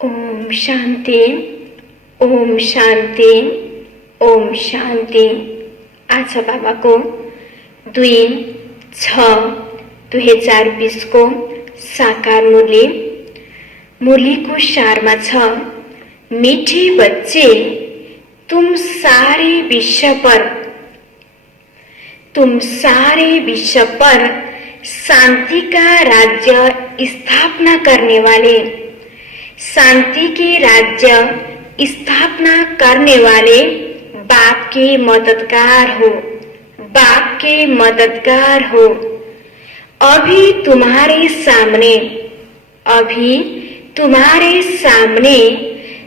ओम शांति, ओम शांति, ओम शांति। आज बाबाको 2/6/2020 को साकार मुरलीको सारमा छ, मीठे बच्चे तुम सारे विश्व पर शांति का राज्य स्थापना करने वाले, शांति के राज्य स्थापना करने वाले बाप के मददगार हो, बाप के मददगार हो। अभी तुम्हारे सामने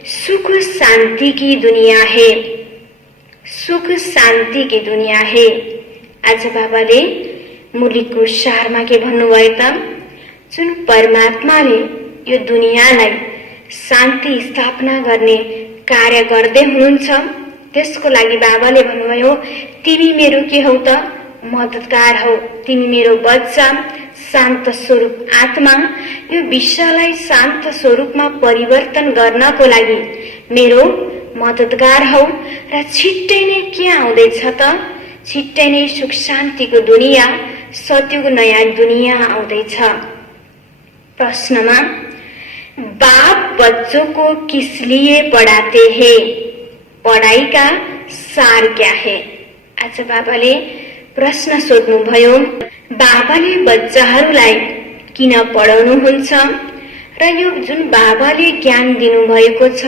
सुख शांति की दुनिया है, सुख शांति की दुनिया है। आज बाबाले मुरलीको सारमा के भन्नुभयो त, जुन परमात्माले यो दुनियाँलाई शान्ति स्थापना गर्ने कार्य गर्दै हुनुहुन्छ, त्यसको लागि बाबाले भन्नुभयो, तिमी मेरो के हौ त? मददगार हौ। तिमी मेरो बच्चा, शान्त स्वरूप आत्मा, यो विश्वलाई शान्त स्वरूपमा परिवर्तन गर्नको लागि मेरो मददगार हौ। र छिट्टै नै के आउँदैछ त? छिट्टै नै सुख शान्तिको दुनिया, सत्युग नयाँ दुनिया आउँदैछ। प्रश्नमा, बाप बच्चों को किस लिए पढ़ाते हैं? पढ़ाई का सार क्या है? आज बाबाले प्रश्न सोध्नुभयो, बाबाले बच्चाहरूलाई किन पढाउनुहुन्छ र यो जुन बाबाले ज्ञान दिनुभएको छ,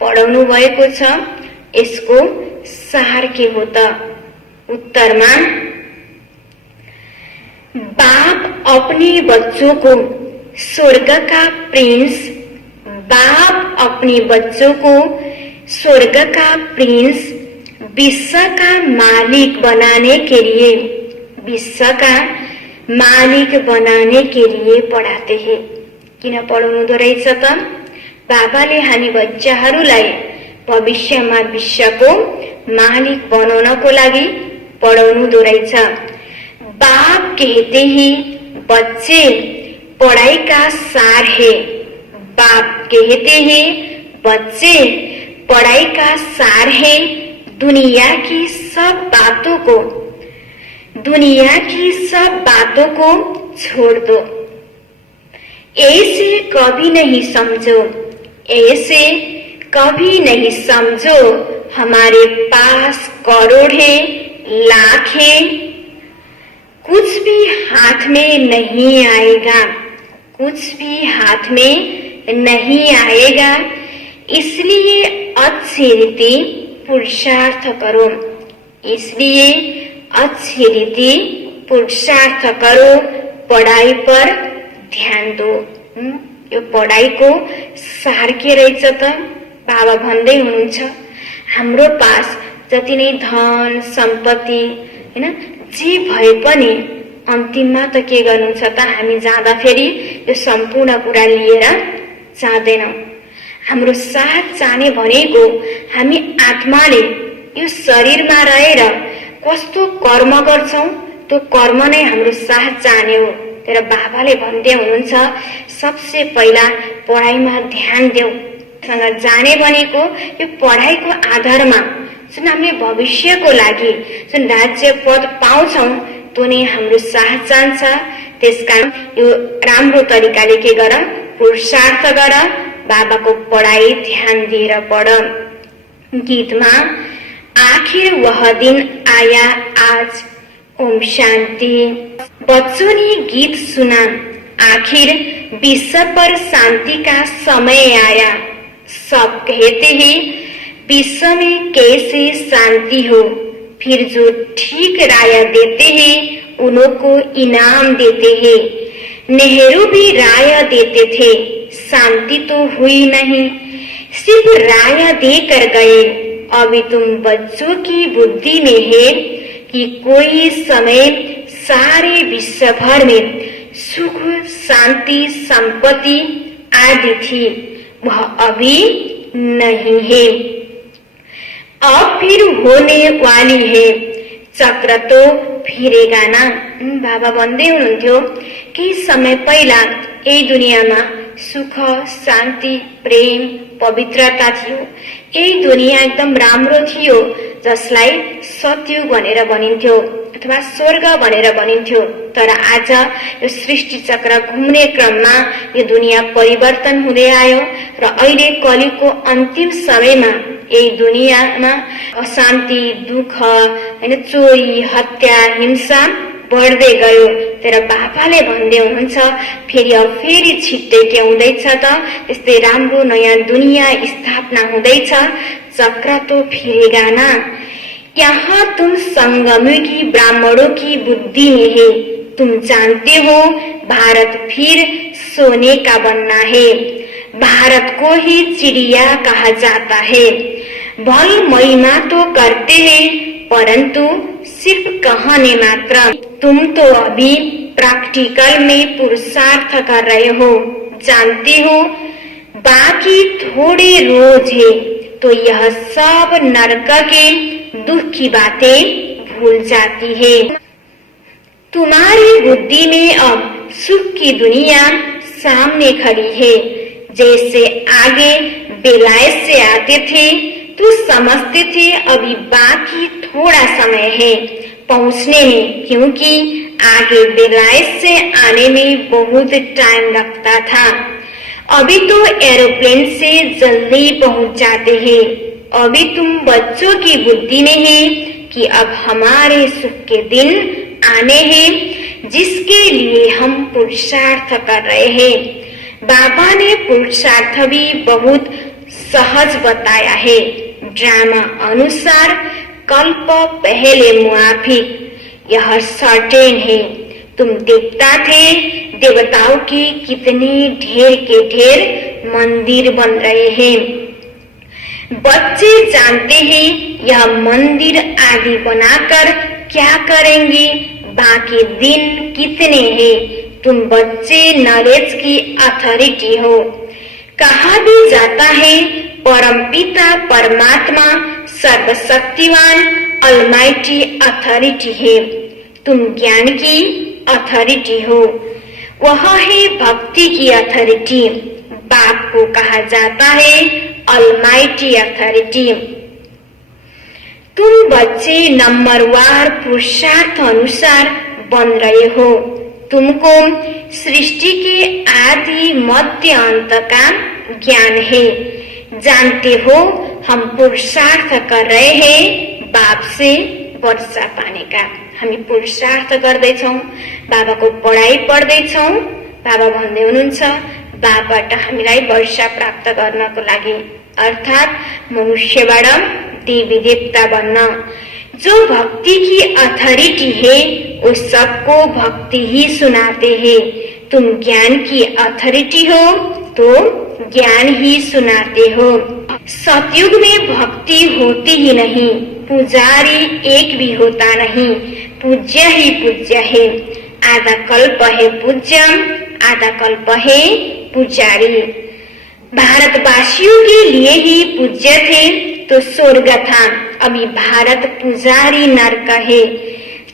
पढाउनु भएको छ, यसको सार के हो त? उत्तरमा, बाप अपने बच्चों को स्वर्ग का प्रिंस, बाप अपने बच्चों को स्वर्ग का प्रिंस, विश्व का मालिक बनाने के लिए, विश्व का मालिक बनाने के लिए पढ़ाते हैं। किन पढाउनु रहेछ त? बाबाले हामी बच्चाहरूलाई भविष्यमा विश्वको मालिक बनाउनको लागि पढाउनु रहेछ। बाप कहते हैं बच्चे पढ़ाई का सार है, बाप कहते हैं बच्चे पढ़ाई का सार है। दुनिया की सब बातों को छोड़ दो, ऐसे कभी नहीं समझो हमारे पास करोड़ है, लाख है, कुछ भी हाथ में नहीं आएगा, कुछ भी हाथ में नहीं आएगा। इसलिए अच्छी रीति पुरुषार्थ करो, इसलिए अच्छी रीति पुरुषार्थ करो, पढ़ाई पर ध्यान दो। यो पढ़ाईको सार के रहेछ त? बाबा भन्दै हुनुहुन्छ, हाम्रो पास जति नै धन सम्पत्ति हैन जे भए पनि अन्तिममा त के गर्नुहुन्छ त? हामी जाँदा फेरि यो सम्पूर्ण कुरा लिएर जाँदैनौं। हाम्रो साथ जाने भनेको हामी आत्माले यो शरीरमा रहेर कस्तो कर्म गर्छौं, त्यो कर्म नै हाम्रो साथ जाने हो। तर बाबाले भन्दै हुनुहुन्छ, सबसे पहिला पढाइमा ध्यान देऊ। सँग जाने भनेको यो पढाइको आधारमा जुन हामीले भविष्यको लागि जुन राज्य पद पाउँछौं, त्यो नै हाम्रो साथ जान्छ। त्यसकारण यो राम्रो तरिकाले के गर? पुरुषार्थ गर, बाबाको पढाई ध्यान दिएर पढ। गीतमा, आखिर वह दिन आया आज, ओम शांति। बच्चों ने गीत सुना, आखिर विश्व पर शांति का समय आया। सब कहते हैं विश्व में कैसे शांति हो, फिर जो ठीक राय देते हैं उन्हों को इनाम देते हैं। नेहरू भी राय देते थे, शांति तो हुई नहीं, सिर्फ राय देकर गए। अभी तुम बच्चों की बुद्धि में है कि कोई समय सारे विश्व भर में सुख शांति संपत्ति आदि थी, वह अभी नहीं है, अब फिर होने वाली है। चक्र तो फिरेगा ना। बाबा भन्दै हुनुहुन्थ्यो, केही समय पहिला यही दुनियाँमा सुख, शान्ति, प्रेम, पवित्रता थियो। यही दुनिया एकदम राम्रो थियो जसलाई सतयुग भनेर भनिन्थ्यो अथवा स्वर्ग भनेर भनिन्थ्यो। तर आज यो सृष्टि चक्र घुम्ने क्रममा यो दुनिया परिवर्तन हुँदै आयो र अहिले कलिको अन्तिम समयमा यही दुनियामा अशान्ति, दुःख, हैन, चोरी, हत्या, हिंसा बढ्दै गयो। तर बाबाले भन्दै हुनुहुन्छ फेरि छिट्टै के हुँदैछ त, यस्तै राम्रो नयाँ दुनिया स्थापना हुँदैछ। चक्र तो फिरेगा ना। यहाँ तुम संगमयुगी ब्राह्मणों की बुद्धि में है। तुम जानते हो भारत फिर सोने का बनना है। भारत को ही चिड़िया कहा जाता है। भल महिमा तो करते हैं परंतु सिर्फ कहने मात्र। तुम तो अभी प्रैक्टिकल में पुरुषार्थ कर रहे हो। जानते हो बाकी थोड़े रोज है तो यह सब नरक के दुख की बातें भूल जाती है। तुम्हारी बुद्धि में अब सुख की दुनिया सामने खड़ी है। जैसे आगे बेलायत से आते थे तो समझते थे अभी बाकी थोड़ा समय है पहुंचने में, क्योंकि आगे बेलायत से आने में बहुत टाइम लगता था। अभी तो एरोप्लेन से जल्दी पहुंच जाते हैं। अभी तुम बच्चों की बुद्धि में है कि अब हमारे सुख के दिन आने हैं जिसके लिए हम पुरुषार्थ कर रहे हैं। बाबा ने पुरुषार्थ भी बहुत सहज बताया है। ड्रामा अनुसार कल्प पहले मुआफिक यह सर्टेन है। तुम देखता थे देवताओं के कितने ढेर के ढेर मंदिर बन रहे हैं। बच्चे जानते हैं यह मंदिर आदि बनाकर क्या करेंगे, बाकी दिन कितने हैं। तुम बच्चे नॉलेज की अथॉरिटी हो। कहा भी जाता है परमपिता परमात्मा सर्वशक्तिवान अलमाइटी अथॉरिटी है। तुम ज्ञान की अथॉरिटी हो। वह है भक्ति की अथॉरिटी। बाप को कहा जाता है अलमाइटी अथॉरिटी। तुम बच्चे नंबरवार पुरुषार्थ अनुसार बन रहे हो। तुमको सृष्टि के आदि मध्य अंत का ज्ञान है। जानते हो हम पुरुषार्थ कर रहे हैं बाप से वर्षा पाने का। हामी पुरुषार्थ गर्दैछौं, बाबाको पढाइ पढ्दैछौं। बाबा भन्दै हुनुहुन्छ बाबाबाट हामीलाई वर्षा प्राप्त गर्नको लागि, अर्थात मनुष्यबाट देवी देवता बन्न। जो भक्ति की अथॉरिटी है वो सबको भक्ति ही सुनाते हैं। तुम ज्ञान की अथॉरिटी हो तो ज्ञान ही सुनाते हो। सतयुग में भक्ति होती ही नहीं, पुजारी एक भी होता नहीं, पूज्य ही पूज्य है। आधा कल्प है पूज्य, आधा कल्प है पुजारी। भारतवासियों के लिए ही पूज्य थे तो स्वर्ग था, अभी भारत पुजारी नरक है।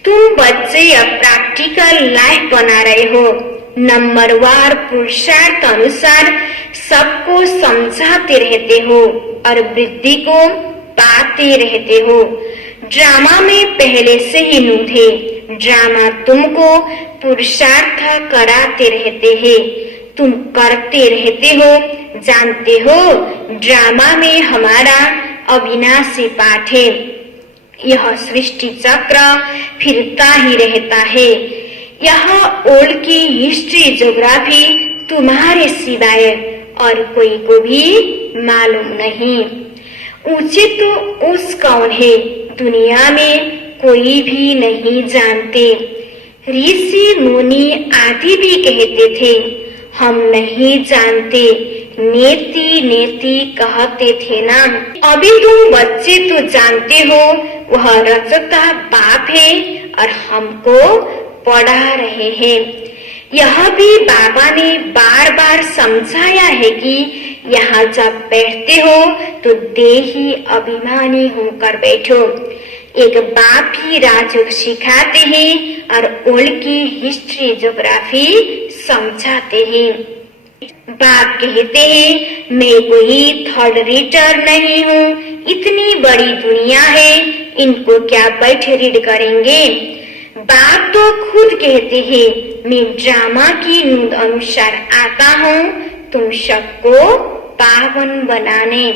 तुम बच्चे अब प्रैक्टिकल लाइफ बना रहे हो। नंबरवार पुरुषार्थ अनुसार सबको समझाते रहते हो और वृद्धि को पाते रहते हो। ड्रामा में पहले से ही नूंधे। ड्रामा तुमको पुरुषार्थ कराते रहते हैं, तुम करते रहते हो। जानते हो ड्रामा में हमारा अविनाशी पाठ है। यह सृष्टि चक्र फिरता ही रहता है। यह ओल्ड की हिस्ट्री ज्योग्राफी तुम्हारे सिवाय और कोई को भी मालूम नहीं। ऊंचे तो उस कौन है दुनिया में कोई भी नहीं जानते। ऋषि मुनि आदि भी कहते थे हम नहीं जानते, नेति नेति कहते थे ना। अभी तुम बच्चे तो जानते हो वह रचता बाप है और हमको पढ़ा रहे हैं। यह भी बाबा ने बार बार समझाया है कि यहाँ जब बैठते हो तो देही अभिमानी होकर बैठो। एक बाप ही राजयोग सिखाते हैं और ओल्ड की हिस्ट्री ज्योग्राफी समझाते हैं। बाप कहते हैं मैं कोई थर्ड रेटर नहीं हूँ, इतनी बड़ी दुनिया है, इनको क्या बैठ रीड करेंगे। बाप तो खुद कहते हैं मैं ड्रामा की नूद अनुसार आता हूँ तुम सबको पावन बनाने।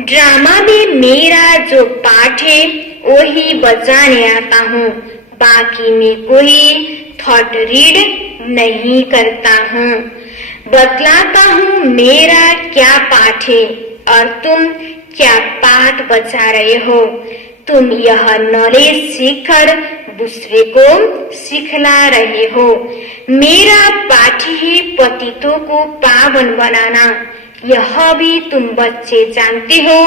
ड्रामा में मेरा जो पाठ है वही बजाने आता हूँ, बाकी में कोई थॉट रीड नहीं करता हूँ। बतलाता हूँ मेरा क्या पाठ है और तुम क्या पाठ बचा रहे हो। तुम यह नॉलेज सीखकर दूसरे को सिखला रहे हो। मेरा पाठ ही पतितों को पावन बनाना, यह भी तुम बच्चे जानते हो।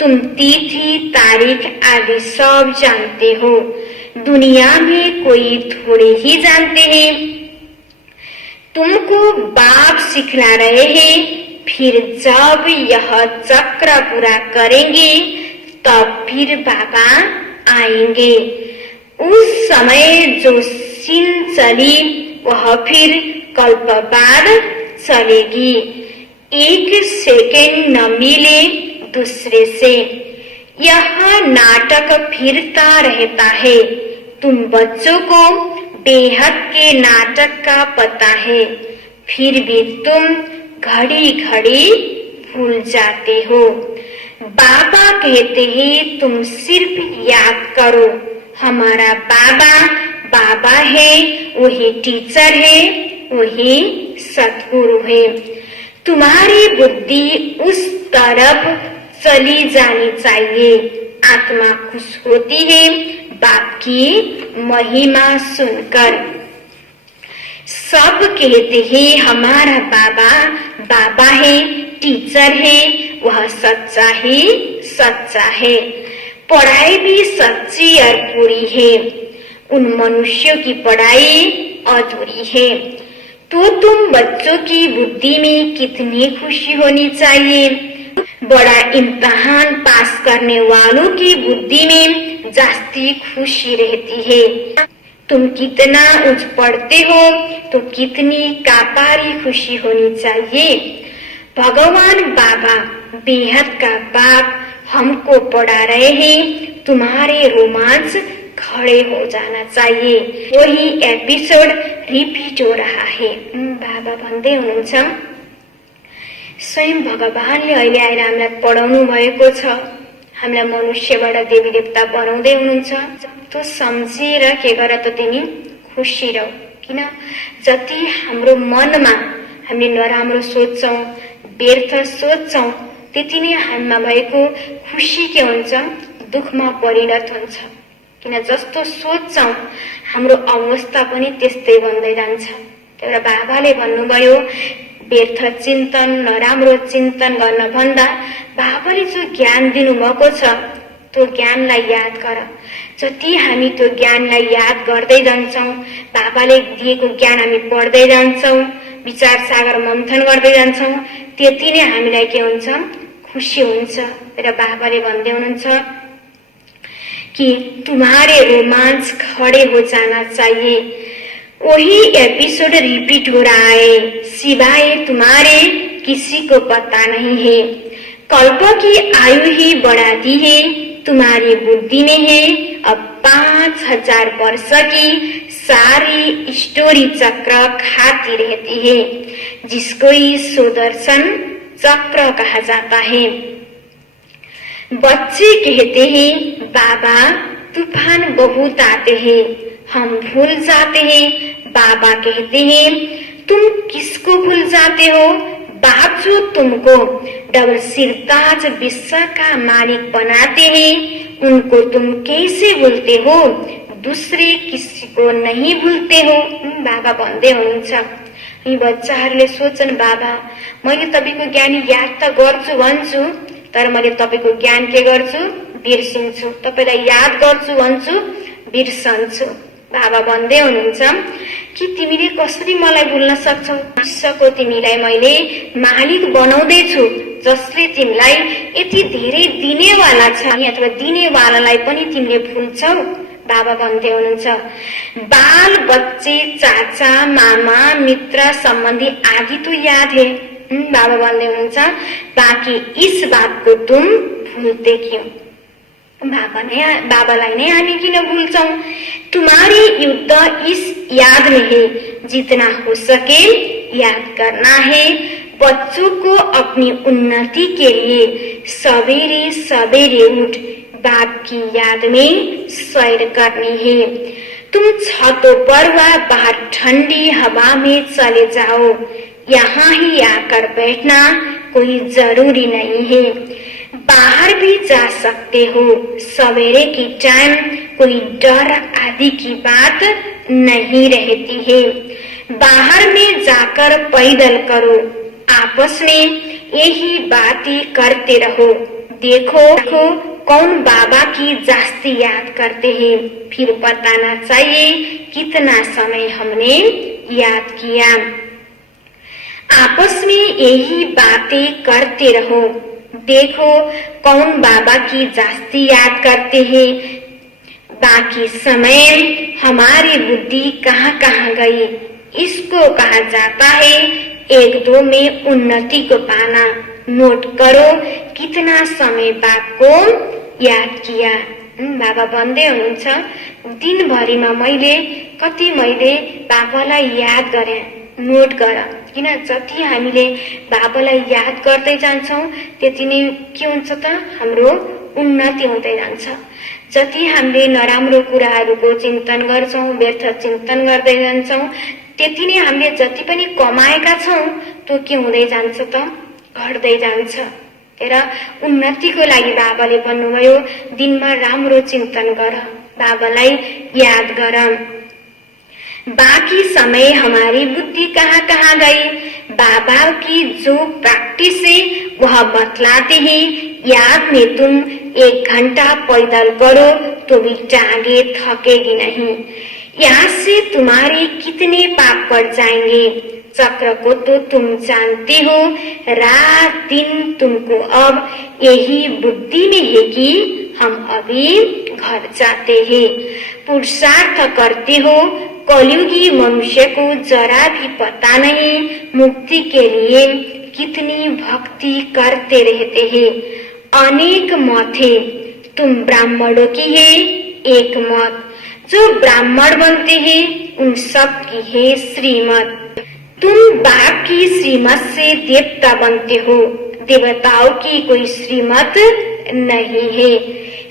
तुम तिथि तारीख आदि सब जानते हो, दुनिया में कोई थोड़े ही जानते हैं। तुमको बाप सिखला रहे हैं, फिर जब यह चक्र पूरा करेंगे तब फिर बाबा आएंगे। उस समय जो सीन चली वह फिर कल्प बाद चलेगी। एक सेकेंड न मिले दूसरे से, यह नाटक फिरता रहता है। तुम बच्चों को बेहद के नाटक का पता है, फिर भी तुम घड़ी घड़ी भूल जाते हो। बाबा कहते हैं तुम सिर्फ याद करो, हमारा बाबा बाबा है, वही टीचर है, वही सतगुरु है। तुम्हारी बुद्धि उस तरफ चली जानी चाहिए। आत्मा खुश होती है बाप की महिमा सुनकर। सब कहते हैं हमारा बाबा बाबा है, टीचर है, वह सच्चा ही सच्चा है। पढ़ाई भी सच्ची और पूरी है, उन मनुष्यों की पढ़ाई अधूरी है। तो तुम बच्चों की बुद्धि में कितनी खुशी होनी चाहिए। बड़ा इम्तिहान पास करने वालों की बुद्धि में जास्ती खुशी रहती है। तुम कितना उच्च पढ़ते हो तो कितनी कापारी खुशी होनी चाहिए। भगवान बाबा बेहद का बाप हमको पढ़ा रहे हैं, तुम्हारे रोमांच खड़े हो जाना चाहिए। वही एपिसोड रिपीट हो रहा है। बाबा भन्दै हुनुहुन्छ स्वयं भगवानले अहिले आएर हामीलाई पढाउनु भएको छ, हामीलाई मनुष्यबाट देवी देवता बनाउँदै हुनुहुन्छ। त्यो सम्झेर के गर त तिमी खुसी रह। किन जति हाम्रो मनमा हामीले नराम्रो सोच्छौं, व्यर्थ सोच्छौं, त्यति नै हामीमा भएको खुसी के हुन्छ, दुखमा परिणत हुन्छ। किन जस्तो सोच्छौं हाम्रो अवस्था पनि त्यस्तै बन्दै जान्छ। त्यही भएर बाबाले भन्नुभयो व्यर्थ चिन्तन, नराम्रो चिन्तन गर्न भन्दा बाबाले जो ज्ञान दिनुभएको छ त्यो ज्ञानलाई याद गर। जति हामी त्यो ज्ञानलाई याद गर्दै जान्छौं, बाबाले दिएको ज्ञान हामी पढ्दै जान्छौं, विचार सागर मन्थन गर्दै जान्छौं, त्यति नै हामीलाई के हुन्छ, खुसी हुन्छ। र बाबाले भन्दै हुनुहुन्छ कि तुम्हारे रोमांच खड़े हो जाना चाहिए। वही एपिसोड रिपीट हो रहा है, सिवाय तुम्हारे किसी को पता नहीं है। कल्प की आयु ही बढ़ा दी है, तुम्हारी बुद्धि में है। अब 5000 वर्ष की सारी स्टोरी चक्र खाती रहती है, जिसको ही सुदर्शन चक्र कहा जाता है। बच्चे कहते हैं बाबा तूफान बहुत आते हैं, हम भूल जाते हैं। बाबा कहते हैं तुम किसको भूल जाते हो। बाप जो तुमको डबल सिरताज विश्व का मालिक बनाते हैं, उनको तुम कैसे भूलते हो, दूसरे किसी को नहीं भूलते हो। बाबा भन्दै हुनुहुन्छ। यी बच्चाहरूले सोच्छन् बाबा मैले तपाईको ज्ञान याद त गर्छु भन्छु, तर मैले तपाईको ज्ञान के गर्छु, बिर्सिन्छु। तपाईलाई याद गर्छु भन्छु, बिर्सन्छु। बाबा भन्दै हुनुहुन्छ कि तिमीले कसरी मलाई भुल्न सक्छौ। विश्वको तिमीलाई मैले मालिक बनाउँदै छु, जसले तिमीलाई यति धेरै दिनेवाला छ, अथवा दिनेवालालाई पनि तिमीले भुल्छौ। बाबा भन्दै हुनुहुन्छ। बाल बच्चे, चाचा, मामा, मित्र, सम्बन्धी आदि तो याद है। बाबा भन्दै हुनुहुन्छ, बाकी इस बात को तुम भूलते क्यों? बाबालाई नै हामी किन भूल्छौं? तुम्हारी युद्ध इस याद में है, जितना हो सके याद करना है। बच्चों को अपनी उन्नति के लिए सवेरे सवेरे उठ बाप की याद में सैर करनी है। तुम छतों पर व बाहर ठंडी हवा में चले जाओ, यहाँ ही आकर बैठना कोई जरूरी नहीं है। बाहर भी जा सकते हो। सवेरे की टाइम कोई डर आदि की बात नहीं रहती है। बाहर में जाकर पैदल करो, आपस में यही बातें करते रहो। देखो कौन बाबा की जास्ती याद करते हैं, फिर बताना चाहिए कितना समय हमने याद किया। आपस में यही बातें करते रहो। देखो कौन बाबा की जास्ती याद करते हैं। बाकी समय हमारी बुद्धि कहाँ कहाँ गई, इसको कहा जाता है एक दो में उन्नति को पाना। नोट करो कितना समय बाप को याद किया। बाबा भन्दै हुनुहुन्छ, दिनभरिमा मैले बाबालाई याद गरे। नोट गर, किन जति हामीले बाबालाई याद गर्दै जान्छौं त्यति नै के हुन्छ त हाम्रो उन्नति हुँदै जान्छ। जति हामीले नराम्रो कुराहरूको चिन्तन गर्छौं, व्यर्थ चिन्तन गर्दै जान्छौं, त्यति नै हामीले जति पनि कमाएका छौं त्यो के हुँदै जान्छ त घट्दै जान्छ। र उन्नतिको लागि बाबाले भन्नुभयो, दिनमा राम्रो चिन्तन गर, बाबालाई याद गर। बाकी समय हमारी बुद्धि कहाँ कहाँ गई। बाबा की जो प्रैक्टिस है वह बतलाते हैं। याद में तुम 1 घंटा पैदल करो तो भी टांगे थकेगी नहीं। यहाँ से तुम्हारे कितने पाप पड़ जाएंगे, चक्र को तो तुम जानते हो। रात दिन तुमको अब यही बुद्धि में है कि हम अभी घर जाते हैं। पुरुषार्थ करते हो। कलयुगी मनुष्य को जरा भी पता नहीं मुक्ति के लिए कितनी भक्ति करते रहते हैं। अनेक मत है, तुम ब्राह्मणों की है एक मत। जो ब्राह्मण बनते हैं उन सब की है श्रीमत। तुम बाप की श्रीमत से देवता बनते हो, देवताओं की कोई श्रीमत नहीं है।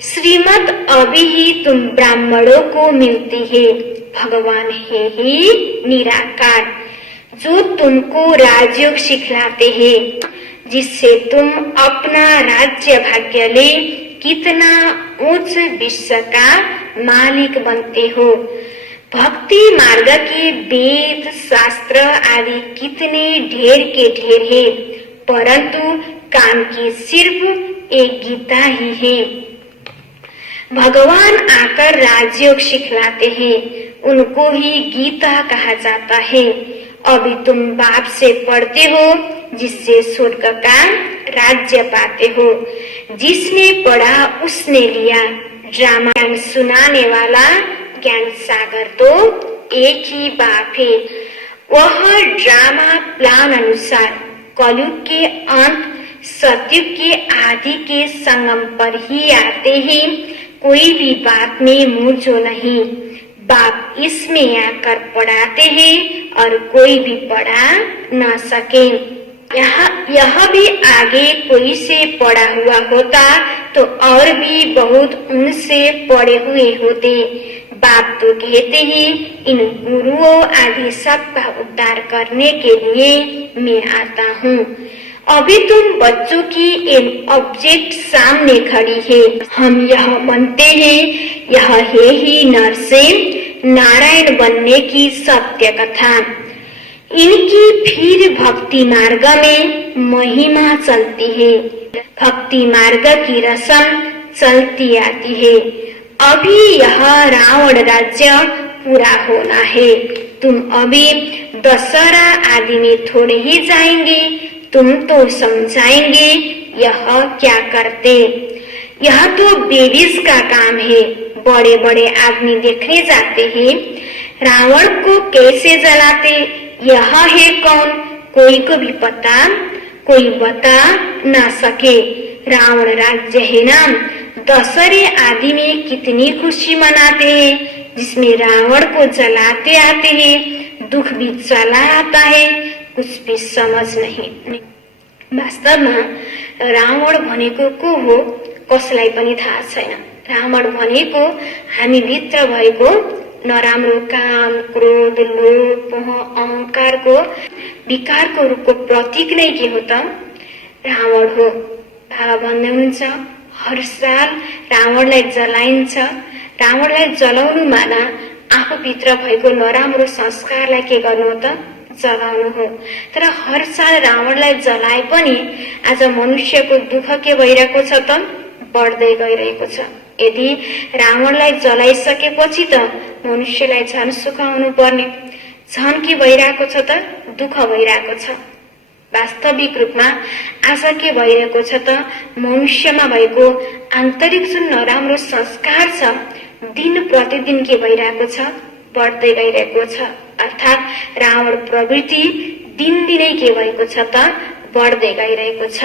श्रीमत अभी ही तुम ब्राह्मणों को मिलती है। भगवान है ही निराकार, जो तुमको राजयोग सिखलाते हैं, जिससे तुम अपना राज्य भाग्य ले कितना उच्च विश्व का मालिक बनते हो। भक्ति मार्ग के वेद शास्त्र आदि कितने ढेर के ढेर है, परंतु काम की सिर्फ एक गीता ही है। भगवान आकर राजयोग सिखलाते हैं, उनको ही गीता कहा जाता है। अभी तुम बाप से पढ़ते हो, जिससे स्वर्ग का राज्य पाते हो। जिसने पढ़ा उसने लिया। ड्रामा ज्ञान सुनाने वाला ज्ञान सागर तो एक ही बाप है। वह ड्रामा प्लान अनुसार कलयुग के अंत सतयुग के आदि के संगम पर ही आते हैं। कोई भी बात में मूर्छो नहीं। बाप इसमें आकर पढ़ाते हैं और कोई भी पढ़ा न सके। यह भी आगे कोई से पढ़ा हुआ होता तो और भी बहुत उनसे पढ़े हुए होते। बाप तो कहते हैं, इन गुरुओं आदि सबका उद्धार करने के लिए मैं आता हूँ। अभी तुम बच्चों की एक ऑब्जेक्ट सामने खड़ी है। हम यह मानते हैं, यह है ही नर से नारायण बनने की सत्य कथा। इनकी फिर भक्ति मार्ग में महिमा चलती है। भक्ति मार्ग की रस्म चलती आती है। अभी यह रावण राज्य पूरा होना है। तुम अभी दशहरा आदि में थोड़े ही जाएंगे। तुम तो समझाएंगे यह क्या करते। यह तो बेबीज का काम है। बड़े बड़े आदमी देखने जाते हैं। रावण को कैसे जलाते यह है कौन, कोई को भी पता कोई बता ना सके। रावण राज्य है ना, दशहरे आदि में कितनी खुशी मनाते हैं, जिसमें रावण को जलाते आते हैं, दुख भी चला आता है, कुछ भी समझ नहीं। वास्तवमा रावण भनेको को हो कसलाई पनि थाहा छैन। रावण भनेको हामीभित्र भएको नराम्रो काम, क्रोध, लोभ, अहंकारको विकारको रूपको प्रतीक नै के हो त? रावण हो। बाबा भन्दै हुनुहुन्छ हर साल रावणलाई जलाइन्छ। रावणलाई जलाउनु माना आफूभित्र भएको नराम्रो संस्कारलाई के गर्नु हो त? जलाउनु हो। तर हर साल रावणलाई जलाए पनि आज मनुष्यको दुःख के भइरहेको छ त? बढ्दै गइरहेको छ। यदि रावणलाई जलाइसकेपछि त मनुष्यलाई झन सुख हुनु पर्ने, झन के भइरहेको छ त? दुःख भइरहेको छ। वास्तविक रूपमा आज के भइरहेको छ त? मनुष्यमा भएको आन्तरिक जुन नराम्रो संस्कार छ, दिन प्रतिदिन के भइरहेको छ? बढ्दै गइरहेको छ। अर्थात् रावण प्रवृत्ति दिनदिनै के भएको छ त? बढ्दै गइरहेको छ।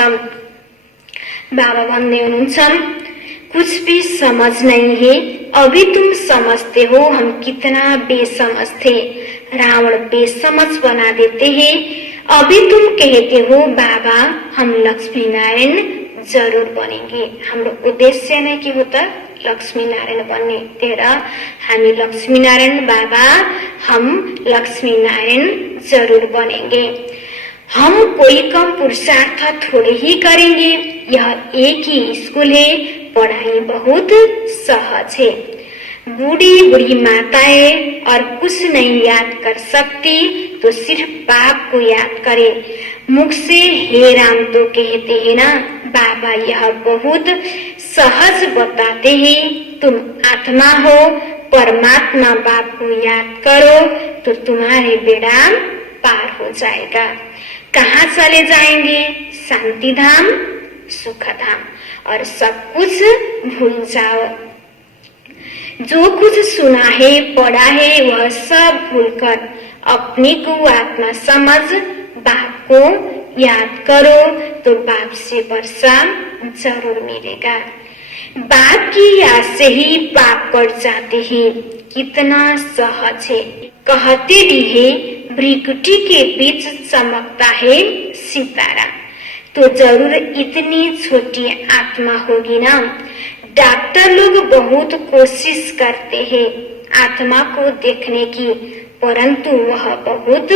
बाबा भन्दै हुनुहुन्छ कुछ भी समझ नहीं है, अभी तुम समझते हो हम कितना बेसमझ थे। रावण बेसमझ बना देते हैं। अभी तुम कहते हो बाबा हम लक्ष्मी नारायण जरूर बनेंगे। हाम्रो उद्देश्य नै के हो त? लक्ष्मी नारायण बन्ने। तेर हामी लक्ष्मी नारायण बाबा हम लक्ष्मी नारायण जरूर बनेंगे। हम कोई कम पुरुषार्थ थोड़े ही करेंगे। यह एक ही स्कूल है, पढ़ाई बहुत सहज है। बूढ़ी बूढ़ी माताएं और कुछ नहीं याद कर सकती तो सिर्फ बाप को याद करे। मुख से हे राम तो कहते हैं ना, बाबा यह बहुत सहज बताते हैं। तुम आत्मा हो, परमात्मा बाप को याद करो तो तुम्हारे बेड़ा पार हो जाएगा। कहाँ चले जाएंगे? शांति धाम, सुख धाम, और सब कुछ भूल जाओ। जो कुछ सुना है पढ़ा है वह सब भूलकर अपने को आत्मा समझ बाप को याद करो तो बाप से वर्षा जरूर मिलेगा। बाप की याद से ही पाप कट जाते हैं। कितना सहज है। कहते भी है भ्रिकुटी के बीच चमकता है सितारा, तो जरूर इतनी छोटी आत्मा होगी ना। डॉक्टर लोग बहुत कोशिश करते हैं आत्मा को देखने की, परंतु वह बहुत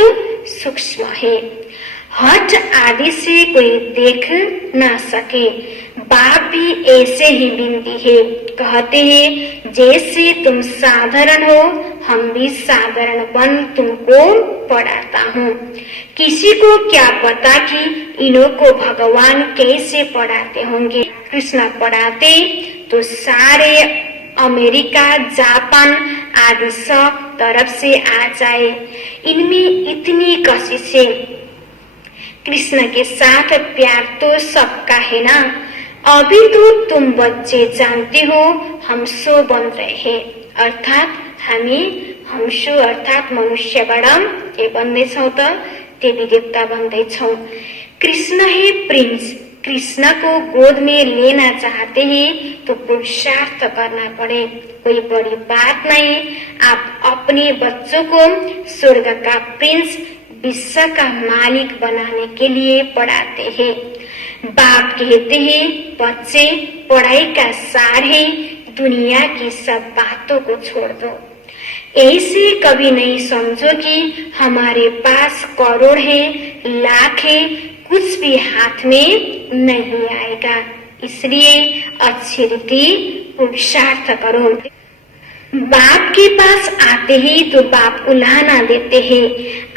सूक्ष्म है। हट आदि से कोई देख ना सके। बाप भी ऐसे ही बिनती है। कहते हैं जैसे तुम साधारण हो हम भी साधारण बन तुमको पढ़ाता हूँ। किसी को क्या पता कि इन्हों को भगवान कैसे पढ़ाते होंगे। कृष्ण पढ़ाते तो सारे अमेरिका, जापान आदि सब तरफ से आ जाए। इनमें इतनी कशिश है। कृष्ण के साथ प्यार तो सबका है ना। अभी तो तुम बच्चे जानते हो हम सो बन रहे हैं, अर्थात हामी हमसो अर्थात मनुष्यबाट के बन्दैछौँ त देवी देवता बन्दैछौँ। कृष्ण है प्रिंस। कृष्ण को गोद में लेना चाहते हैं तो पुरुषार्थ करना पड़े। कोई बड़ी बात नहीं। आप अपने बच्चों को स्वर्ग का प्रिंस, विश्व का मालिक बनाने के लिए पढ़ाते हैं। बाप कहते हैं बच्चे पढ़ाई का सार है, दुनिया की सब बातों को छोड़ दो। ऐसे कभी नहीं समझो कि हमारे पास करोड़ है, लाख है, कुछ भी हाथ में नहीं आएगा। इसलिए अच्छी रीति पुरुषार्थ करो। बाप के पास आते ही तो बाप उल्हाना देते हैं।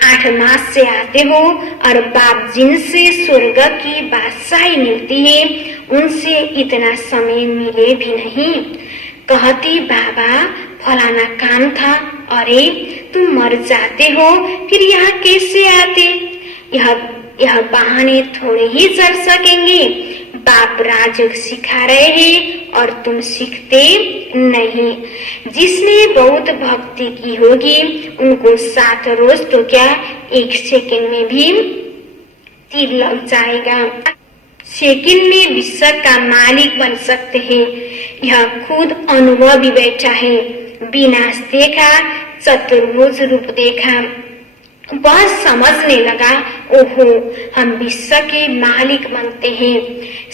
8 मास से आते हो और बाप जिनसे स्वर्ग की बादशाही मिलती है उनसे इतना समय मिले भी नहीं। कहती बाबा फलाना काम था, अरे तुम मर जाते हो फिर यहाँ कैसे आते? यह बहाने थोड़े ही चल सकेंगे। बाप राजयोग सिखा रहे हैं और तुम सीखते नहीं। जिसने बहुत भक्ति की होगी उनको 7 रोज तो क्या 1 सेकंड में भी तीर लग जाएगा। सेकंड में विश्व का मालिक बन सकते हैं। यह खुद अनुभवी बैठा है। विनाश देखा, चतुर्भुज रूप देखा, वह समझने लगा, ओहो हम विश्व के मालिक बनते हैं।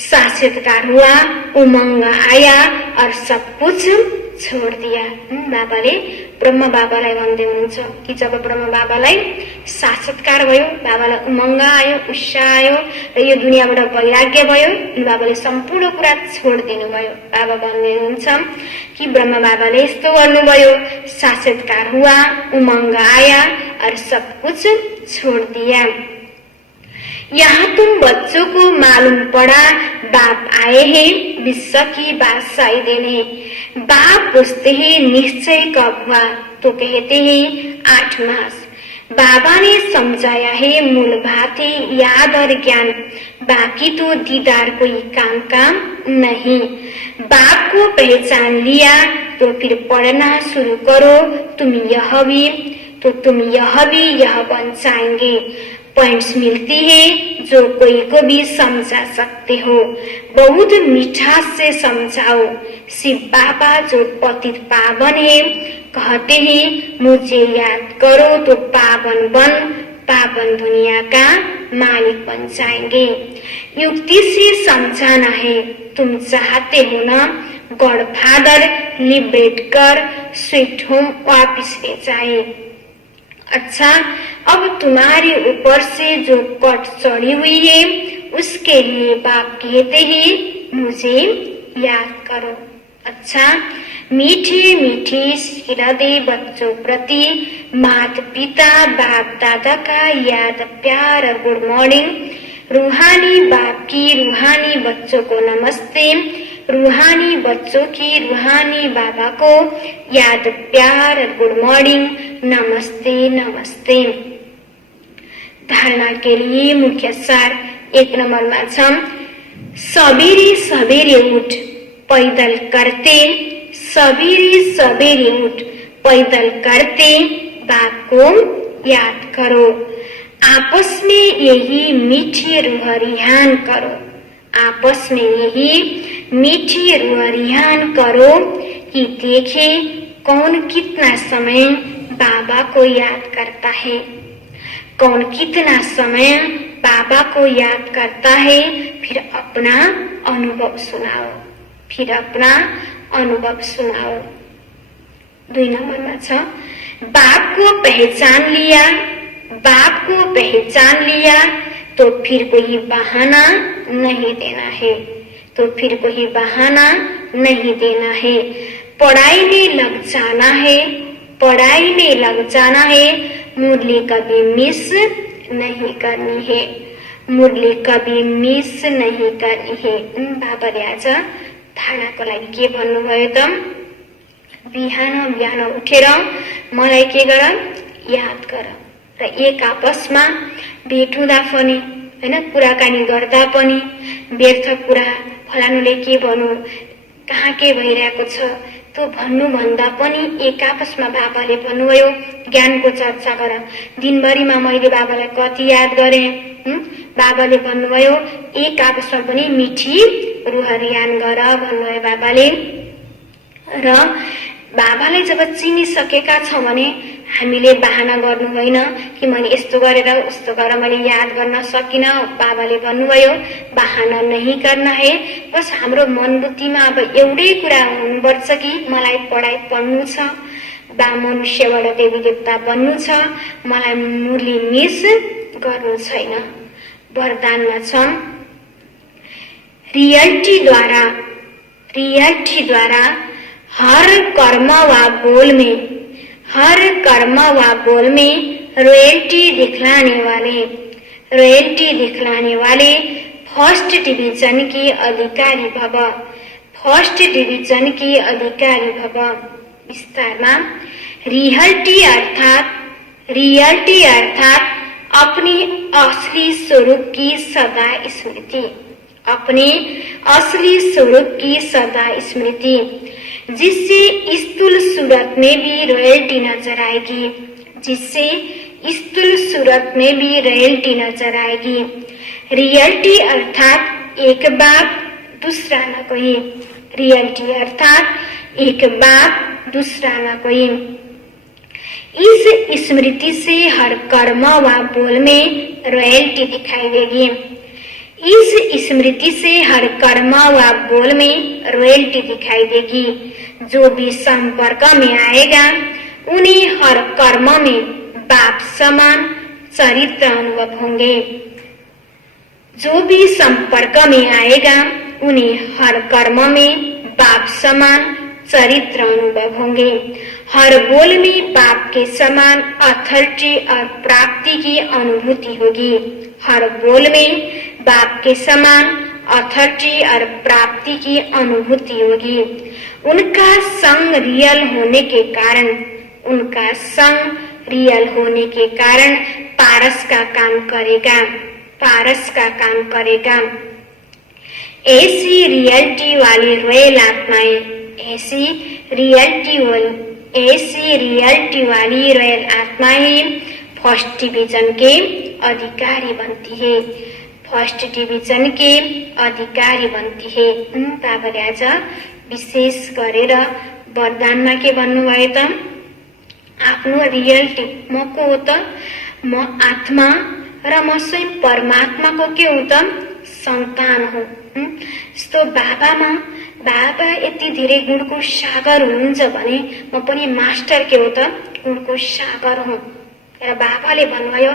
साक्षात्कार हुआ, उमंग आया और सब कुछ छोड़ दिया। बाबाले ब्रह्म बाबालाई भन्दै हुनुहुन्छ कि जब ब्रह्म बाबालाई साक्षात्कार भयो, बाबालाई उमंग आयो, उत्साह आयो र यो दुनियाँबाट वैराग्य भयो, बाबाले सम्पूर्ण कुरा छोडिदिनु भयो। बाबा भन्दै हुनुहुन्छ कि ब्रह्म बाबाले यस्तो गर्नुभयो, साक्षात्कार हुआ, उमंग आया और सब कुछ छोड़ दिया। यहाँ तुम बच्चों को मालूम पड़ा बाप आए हैं विश्व की बादशाही देने। बाप पूछते हैं निश्चय कब हुआ, तो कहते हैं 8 मास। बाबा ने समझाया है मूल बात है याद और ज्ञान, बाकी तो दीदार कोई काम नहीं। बाप को पहचान लिया तो फिर पढ़ना शुरू करो, तुम यह भी यह बन जाएंगे। पॉइंट्स मिलती है जो कोई को भी समझा सकते हो। बहुत मिठास से समझाओ। शिव बाबा जो पतित पावन है कहते हैं मुझे याद करो तो पावन दुनिया का मालिक बन जाएंगे। युक्ति से समझाना है। तुम चाहते हो ना गॉडफादर लिबरेट कर स्वीट होम वापिस ले जाए। अच्छा, अब तुम्हारे ऊपर से जो कट चढ़ी हुई है उसके लिए बाप कहते हैं मुझे याद करो। अच्छा, मीठे मीठे हृदय बच्चों प्रति माता पिता बाप दादा का याद प्यार और गुड मॉर्निंग। रूहानी बाप की रूहानी बच्चों को नमस्ते। रूहानी बच्चों की रूहानी बाबा को याद प्यार और गुड मॉर्निंग, नमस्ते नमस्ते। धारणा के लिए मुख्य सार 1 नंबरमा छ, सबेरे सबेरे उठ पैदल करते, सबेरे सबेरे उठ पैदल करते बाप को याद करो। आपस में यही मीठी रूह रिहान करो। आपस में यही मीठी रूह रिहान करो कि देखे कौन कितना समय बाबा को याद करता है, कौन कितना समय बाबा को याद करता है। फिर अपना अनुभव सुनाओ, फिर अपना अनुभव सुनाओ। 2 नंबरमा छ, बाप को पहचान लिया, बाप को पहचान लिया तो फिर कोई बहाना नहीं देना है, तो फिर कोई बहाना नहीं देना है। पढ़ाई में लग जाना है, पढ़ाई में लग जाना है। मुरली कभी मिस नहीं करनी है, मुरली कभी मिस नहीं करनी है। बाबाले आज धारणाको लागि के भन्नुभयो त, बिहान बिहान उठेर मलाई के गर याद गर र एक आपसमा भेट हुँदा पनि हैन, कुराकानी गर्दा पनि व्यर्थ कुरा फलानुले के भन्नु कहाँ के भइरहेको छ त्यो भन्नु भन्दा पनि एक आपसमा बाबाले भन्नुभयो ज्ञानको चर्चा गर। दिनभरिमा मैले बाबालाई कति याद गरे, बाबाले भन्नुभयो एक आपसमा पनि मिठी रूह रिहान गर भन्नुभयो बाबाले। र बाबाले जब चिनिसकेका छौं भने हामीले बहाना गर्नु होइन कि मैले यस्तो गरेर उस्तो गरेर मैले याद गर्न सकिन। बाबाले भन्नुभयो बहाना नहीं करना है, बस हाम्रो मन बुद्धिमा अब एउटै कुरा हुनुपर्छ कि मलाई पढाइ पढ्नु छ, मनुष्यबाट देवी देवता बन्नु छ, मलाई मुरली मिस गर्नु छैन। वरदानमा छ, रियलिटी द्वारा हर कर्म व बोल में, हर कर्म व बोल में रॉयल्टी दिखलाने वाले, रॉयल्टी दिखलाने वाले फर्स्ट डिवीजन के अधिकारी भव, फर्स्ट डिवीजन के अधिकारी भव। विस्तारमा रियलिटी अर्थात अपनी असली स्वरूप की सदा स्मृति, अपने असली स्वरूप की सदा स्मृति, जिससे स्थूल सूरत में भी रॉयल्टी नजर आएगी, जिससे स्थूल सूरत में भी रॉयल्टी नजर आएगी। रियलिटी अर्थात एक बाप दूसरा न कोई, रियलिटी अर्थात एक बाप दूसरा न कोई। इस स्मृति से हर कर्म व बोल में रॉयल्टी दिखाई देगी। इस स्मृति से हर कर्म व बोल में रॉयल्टी दिखाई देगी। जो भी संपर्क में आएगा उन्हें हर कर्म में बाप समान चरित्र अनुभव होंगे। जो भी संपर्क में आएगा उन्हें हर कर्म में बाप समान चरित्र अनुभव होंगे। हर बोल में बाप के समान अथॉरिटी और प्राप्ति की अनुभूति होगी। हर बोल में बाप के समान अथॉरिटी और प्राप्ति की अनुभूति होगी। उनका संग रियल होने के कारण, उनका संग रियल होने के कारण पारस का काम करेगा, पारस का काम करेगा। ऐसी रियलिटी वाली रॉयल आत्माएं, ऐसी रियलिटी वाली रॉयल आत्माएं फर्स्ट डिवीजन के अधिकारी बनती है, फर्स्ट डिवीजन के अधिकारी बनती है। तपाईले आज विशेष गरेर वरदानमा के भन्नुभयो त, आफ्नो रियलिटी म को हो त, म आत्मा र म स्वयं परमात्माको के हो त, सन्तान हो। यस्तो बाबा यति धेरै गुणको सागर हुनुहुन्छ भने म पनि मास्टर के हो त, गुणको सागर हुँ। र बाबाले भन्नुभयो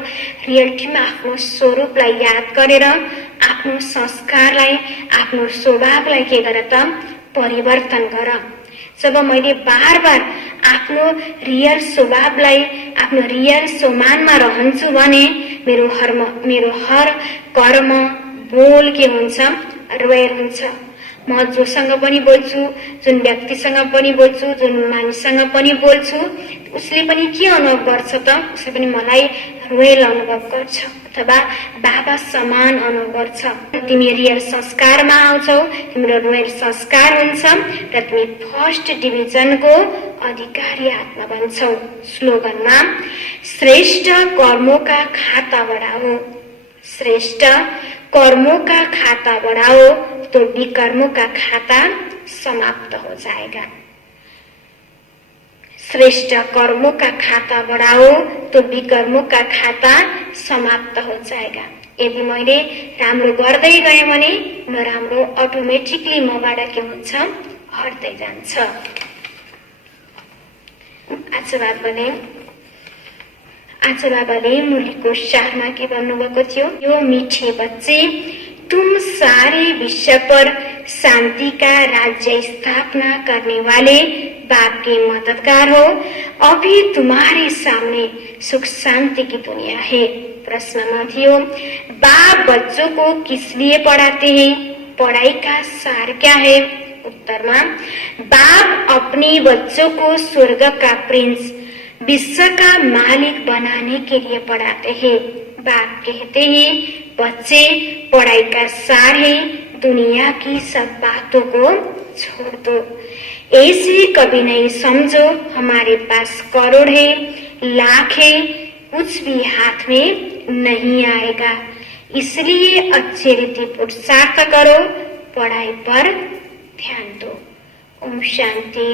रियलिटीमा आफ्नो स्वरूपलाई याद गरेर आफ्नो संस्कारलाई, आफ्नो स्वभावलाई के गर त, परिवर्तन गर। जब मैले बार बार आफ्नो रियल स्वभावलाई, आफ्नो रियल स्वमानमा रहन्छु भने मेरो हर कर्म बोल के हुन्छ, रोयल हुन्छ। म जोसँग पनि बोल्छु, जुन व्यक्तिसँग पनि बोल्छु, जुन मानिससँग पनि बोल्छु, उसले पनि के अनुभव गर्छ त, उसले पनि मलाई रोयल अनुभव गर्छ अथवा बाबा समान अनुभव गर्छ। तिमी रियल संस्कारमा आउँछौ, तिम्रो रोयल संस्कार हुन्छ र तिमी फर्स्ट डिभिजनको अधिकारी आत्मा बन्छौ। स्लोगनमा श्रेष्ठ कर्मों का खाता बढ़ाओ, श्रेष्ठ कर्मों का खाता बढ़ाओ तो विकर्मों का खाता समाप्त हो जाएगा। श्रेष्ठ कर्मों का खाता बढ़ाओ तो विकर्मों का खाता समाप्त हो जाएगा। यदि मैले राम्रो गर्दै गएँ भने नराम्रो अटोमेटिकली मबाट के हुन्छ, हट्दै जान्छ। आज बाबाले मुरलीको सारमा के भन्नुभएको थियो, यो मीठे बच्चे तुम सारे विश्व पर शांति का राज्य स्थापना करने वाले बाप के मददगार हो। अभी तुम्हारे सामने सुख शांति की दुनिया है। प्रश्नमा थियो, बाप बच्चों को किस लिए पढ़ाते हैं, पढ़ाई का सार क्या है? उत्तरमा, बाप अपने बच्चों को स्वर्ग का प्रिंस, विश्व का मालिक बनाने के लिए पढ़ाते हैं। बाप कहते हैं, बच्चे पढ़ाई का सार है, दुनिया की सब बातों को छोड़ दो। ऐसे कभी नहीं समझो हमारे पास करोड़ है, लाख है, कुछ भी हाथ में नहीं आएगा। इसलिए अच्छे रीति पुरुषार्थ करो, पढ़ाई पर ध्यान दो। ओम शांति।